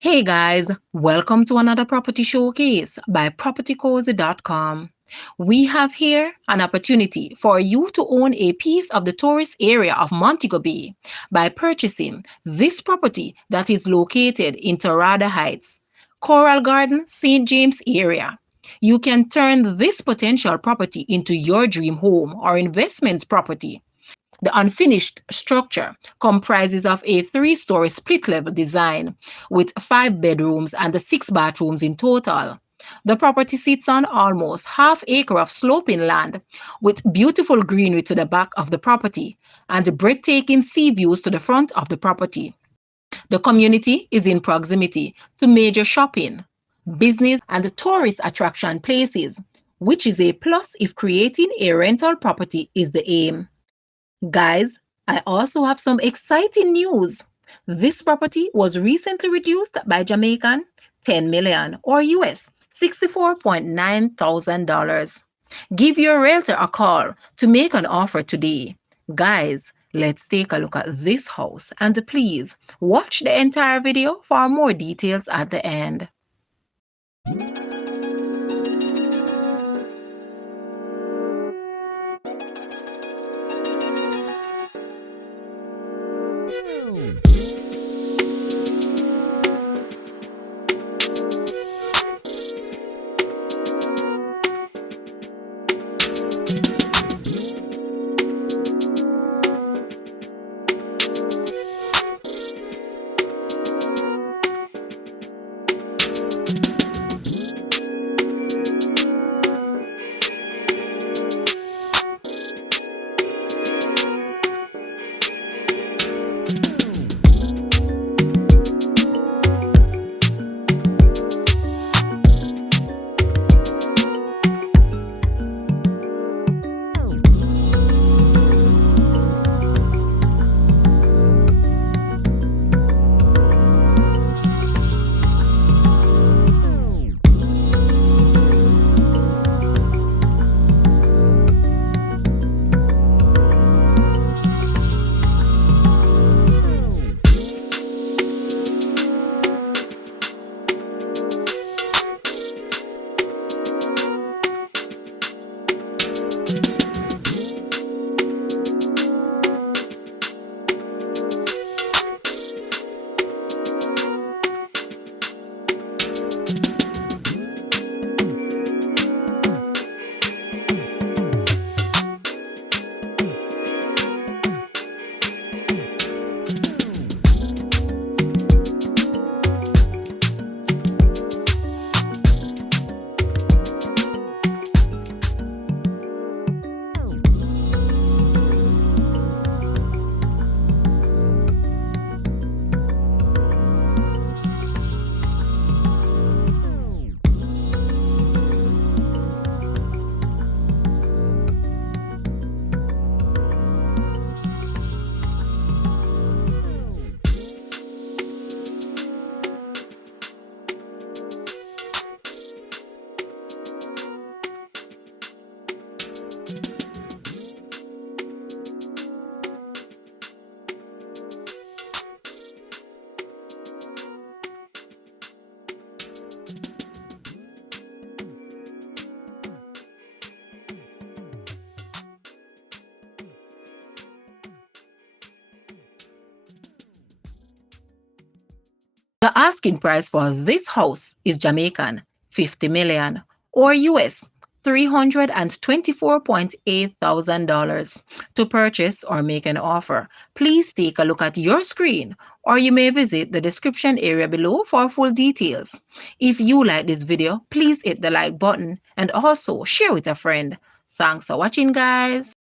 Hey guys, welcome to another property showcase by propertycozy.com. We have here an opportunity for you to own a piece of the tourist area of Montego Bay by purchasing this property that is located in Torada Heights, Coral Garden, St. James area. You can turn this potential property into your dream home or investment property. The unfinished structure comprises of a three-story split-level design with 5 bedrooms and 6 bathrooms in total. The property sits on almost half-acre of sloping land with beautiful greenery to the back of the property and breathtaking sea views to the front of the property. The community is in proximity to major shopping, business, and tourist attraction places, which is a plus if creating a rental property is the aim. Guys, I also have some exciting news. This property was recently reduced by Jamaican 10 million or US $64.9 thousand. Give your realtor a call to make an offer today. Guys, let's take a look at this house and please watch the entire video for more details at the end. The asking price for this house is Jamaican 50 million or US $324.8 thousand to purchase or make an offer. Please take a look at your screen or you may visit the description area below for full details. If you like this video, please hit the like button and also share with a friend. Thanks for watching, guys.